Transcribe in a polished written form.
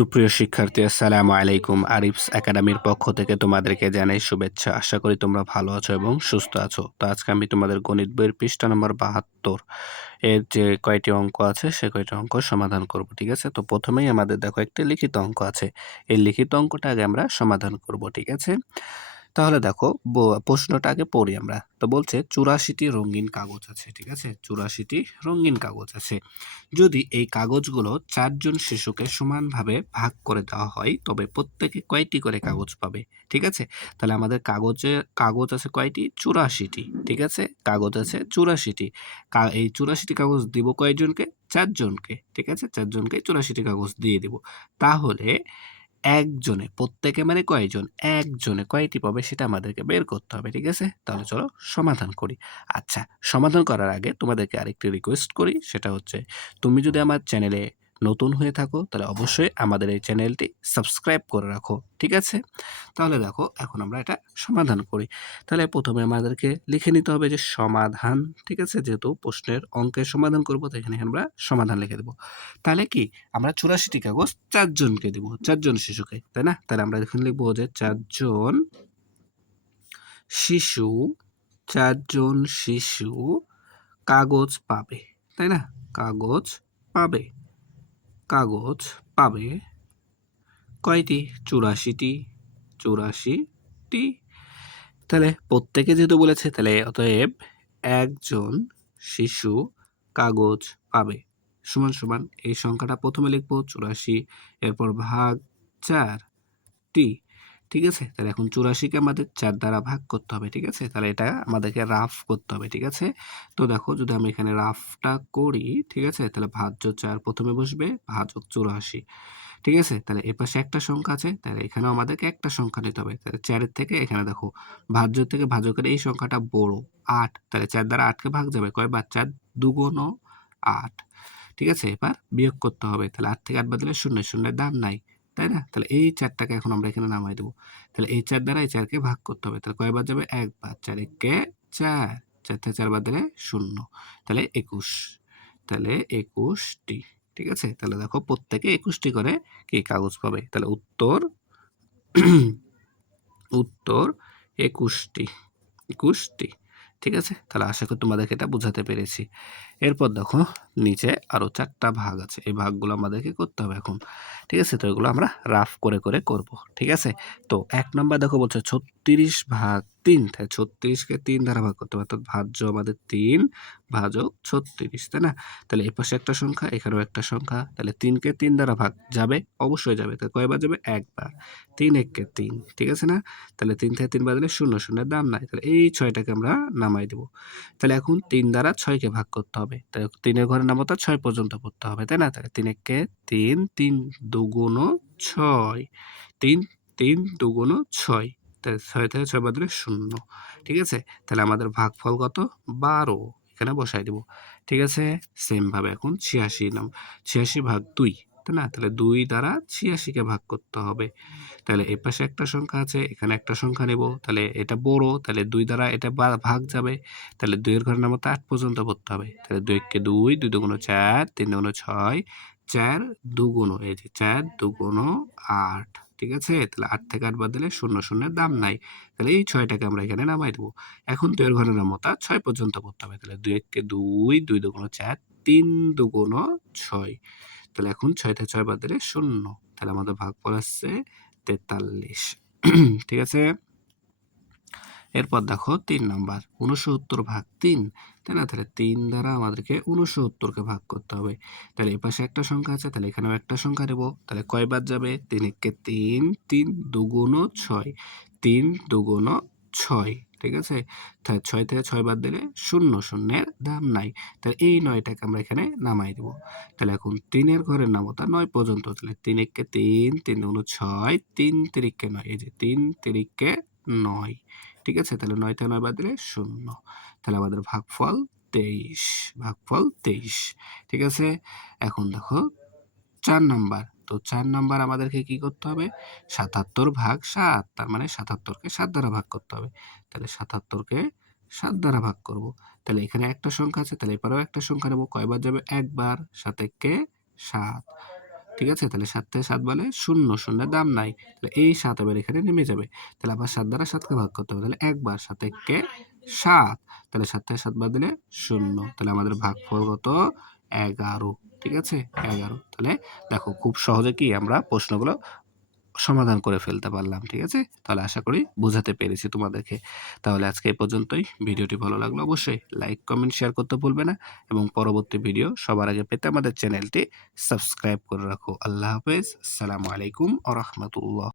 সুপ্রিয় শিক্ষার্থী, আসসালামু আলাইকুম। আরিফস একাডেমির পক্ষ থেকে তোমাদেরকে জানাই শুভেচ্ছা। আশা করি তোমরা ভালো আছো এবং সুস্থ আছো। তো আজকে আমি তোমাদের গণিত বইয়ের পৃষ্ঠা নম্বর ৭২ এর যে কয়টি অঙ্ক আছে সে কয়টি অঙ্ক সমাধান করব। ঠিক আছে? তো প্রথমেই আমাদের দেখো একটি লিখিত অঙ্ক আছে। এই লিখিত অঙ্কটা আগে আমরা সমাধান করব। ঠিক আছে? তাহলে দেখো প্রশ্নটা আগে পড়ি আমরা। তো বলছে ৮৪টি রঙিন কাগজ আছে। ঠিক আছে? ৮৪টি রঙিন কাগজ আছে। যদি এই কাগজগুলো ৪ জন শিশুকে সমানভাবে ভাগ করে দেওয়া হয়, তবে প্রত্যেকে কয়টি করে কাগজ পাবে? ঠিক আছে? তাহলে আমাদের কাগজ আছে কয়টি? ৮৪টি। ঠিক আছে? কাগজ আছে ৮৪টি। এই ৮৪টি কাগজ দিব কয়জনকে? ৪ জনকে। ঠিক আছে? ৪ জনকে ৮৪টি কাগজ দিয়ে দিব। তাহলে একজনে, প্রত্যেকে মানে কয়জন? একজনে কয়টি পাবে সেটা আমাদেরকে বের করতে হবে। ঠিক আছে? তাহলে চলো সমাধান করি। আচ্ছা, সমাধান করার আগে তোমাদেরকে আরেকটি রিকোয়েস্ট করি, সেটা হচ্ছে তুমি যদি আমার চ্যানেলে নতুন হয়ে থাকো তাহলে অবশ্যই আমাদের এই চ্যানেলটি সাবস্ক্রাইব করে রাখো। ঠিক আছে? তাহলে দেখো এখন আমরা এটা সমাধান করি। তাহলে প্রথমে আমাদেরকে লিখে নিতে হবে যে সমাধান। ঠিক আছে? যেহেতু প্রশ্নের অঙ্কের সমাধান করব তো এখানে আমরা সমাধান লিখে দেব। তাহলে কি আমরা ৮৪টি কাগজ ৪ জনকে দিব, ৪ জন শিশুকে, তাই না? তাহলে আমরা এখানে লিখবো যে ৪ জন শিশু, ৪ জন শিশু কাগজ পাবে, তাই না? কাগজ পাবে, কাগজ পাবে কয়টি? ৮৪টি, ৮৪টি। তাহলে প্রত্যেকে যেহেতু বলেছে তাহলে অতএব একজন শিশু কাগজ পাবে সমান সমান এই সংখ্যাটা প্রথমে লিখবো ৮৪, এরপর ভাগ ৪টি। ঠিক আছে? তাহলে এখন ৮৪কে আমাদের ৪ দ্বারা ভাগ করতে হবে। ঠিক আছে? তাহলে এটা আমাদেরকে রাফ করতে হবে। ঠিক আছে? তো দেখো যদি আমি এখানে রাফটা করি, ঠিক আছে? তাহলে ভাজ্য ৪ প্রথমে বসবে, ভাজক ৮৪। ঠিক আছে? তাহলে এপাশে একটা সংখ্যা আছে, তাহলে এখানেও আমাদেরকে একটা সংখ্যা নিতে হবে। তাহলে ৪ এর থেকে এখানে দেখো ভাজ্য থেকে ভাজকের এই সংখ্যাটা বড় ৮, তাহলে ৪ দ্বারা ৮কে ভাগ যাবে কয়বার? ৪ ২ ৮। ঠিক আছে? এবার বিয়োগ করতে হবে। তাহলে ৮ থেকে ৮ বাদ দিলে ০, শূন্যের দাম নাই। তাই না? তাহলে এই ৪টাকে এখন আমরা এখানে নামাই দেব। তাহলে এই ৪ দ্বারা এই ৪কে ভাগ করতে হবে। তাহলে কয়বার যাবে? ১ বার। ৪ একে ৪, ৪ থেকে ৪ বাদ দিলে ০। তাহলে ২১। তাহলে ২১টি। ঠিক আছে? তাহলে দেখো প্রত্যেকে ২১টি করে কি কাগজ পাবে। তাহলে উত্তর উত্তর ২১টি। ২১টি। ঠিক আছে? তাহলে আশা করি তোমাদেরকে এটা বুঝাতে পেরেছি। এরপর দেখো নিচে আরো ৪টা ভাগ আছে। এই ভাগগুলো আমাদেরকে করতে হবে এখন। ঠিক আছে? তো এগুলো আমরা রাফ করে করব। ঠিক আছে? তো ১ নাম্বার দেখো বলছে ৩৬ ভাগ ৩। তাই ৩৬কে ৩ দ্বারা ভাগ করতে হবে। অর্থাৎ ভাজ্য আমাদের ৩ ভাজক ৩৬, তাই না? তাহলে এপাশে একটা সংখ্যা, এখানেও একটা সংখ্যা। তাহলে ৩কে ৩ দ্বারা ভাগ যাবে? অবশ্যই যাবে। তাহলে কয়বার যাবে? ১ বার। ৩ একে ৩। ঠিক আছে না? তাহলে ৩ থেকে ৩ বাদ দিলে ০, শূন্যের দাম নাই। তাহলে এই ৬টাকে আমরা নামাই দেব। তাহলে এখন ৩ দ্বারা ৬কে ভাগ করতে হবে। তাহলে ৩ এর ঘরের নামতা ৬ পর্যন্ত পড়তে হবে, তাই না? তাহলে ৩ একে ৩, ৩ ২ ৬। ৩, ৩ ২ ৬। তাহলে ৬ থেকে ৬ বাদ দিলে ০। ঠিক আছে? তাহলে আমাদের ভাগফল কত? ১২। এখানে বসাই দেব। ঠিক আছে? সেম ভাবে এখন ৮৬ ভাগ ২, তাই না? তাহলে ২ দ্বারা ৮৬কে ভাগ করতে হবে। তাহলে এপাশে একটা সংখ্যা আছে, এখানে একটা সংখ্যা নেব। তাহলে এটা বড়, তাহলে ২ দ্বারা এটা ভাগ যাবে। তাহলে ২ এর ঘরের নামতা ৮ পর্যন্ত পড়তে হবে। তাহলে ২ একে ২, ২ ২ ৪, ৩ ২ ৬, ৪ ২ এই যে ৪ ২ ৮। ঠিক আছে? তাহলে ৮ থেকে ৮ বাদ দিলে ০, শূন্যের দাম নাই। তাহলে এই ৬টাকে আমরা এখানে নামাই দেব। এখন ২ এর ঘরের নামতা ৬ পর্যন্ত পড়তে হবে। তাহলে ২ একে ২, ২ ২ ৪, ৩ ২ ৬। তাহলে এখন ৬ থেকে ৬ বাদ দিলে ০। তাহলে আমাদের ভাগফল আসছে ৪৩। ঠিক আছে? এরপর দেখো ৩ নাম্বার ৬৯ ভাগ ৩, তাই না? তাহলে ৩ দ্বারা আমাদেরকে ৬৯কে ভাগ করতে হবে। তাহলে এপাশে একটা সংখ্যা আছে, তাহলে এখানেও একটা সংখ্যা নেব। তাহলে কয়বার যাবে? ৩ একে ৩, ৩ ২ ৬। ৩ ২ ৬। ঠিক আছে? তাহলে ৬ থেকে ৬ বাদ দিলে ০, শূন্যের দাম নাই। তাহলে এই ৯টাকে আমরা এখানে নামাই দেব। তাহলে এখন ৩ এর ঘরের নামতা ৯ পর্যন্ত। তাহলে ৩ একে ৩, ৩ ২ ৬, ৩ তিরিকে ৯। এই যে ৩ তিরিকে ৯। ঠিক আছে? তাহলে ৯ থেকে ৯ বাদ দিলে ০। তাহলে আমাদের ভাগফল ২৩। ভাগফল ২৩। ঠিক আছে? এখন দেখো ৪ নাম্বার। তো ৪ নাম্বার আমাদেরকে কি করতে হবে? ৭৭ ভাগ ৭। তার মানে ৭৭কে ৭ দ্বারা ভাগ করতে হবে। তাহলে ৭৭কে ৭ দ্বারা ভাগ করব। তাহলে এখানে একটা সংখ্যা আছে, তাহলে এপারেও একটা সংখ্যা নেব। কয়বার যাবে? ১ বার। ৭ একে ৭। ঠিক আছে? তাহলে ৭ থেকে ৭ বাড়লে ০, শূন্যের দাম নাই। তাহলে এই ৭ আবার এখানে নেমে যাবে। তাহলে আবার ৭ দ্বারা ৭ কে ভাগ করতে হবে। তাহলে ১ বার ৭ একে ৭। তাহলে ৭ থেকে ৭ বাদ দিলে ০। তাহলে আমাদের ভাগফল কত? ১১। ঠিক আছে? ১১। তাহলে দেখো খুব সহজে কি আমরা প্রশ্নগুলো সমাধান করে ফেলতে পারলাম। ঠিক আছে? তাহলে আশা করি বুঝাতে পেরেছি তোমাদেরকে। তাহলে আজকে এই পর্যন্তই। ভিডিওটি ভালো লাগলে অবশ্যই লাইক, কমেন্ট, শেয়ার করতে ভুলবে না এবং পরবর্তী ভিডিও সবার আগে পেতে আমাদের চ্যানেলটি সাবস্ক্রাইব করে রাখো। আল্লাহ হাফেজ। আসসালামু আলাইকুম ওয়া রাহমাতুল্লাহ।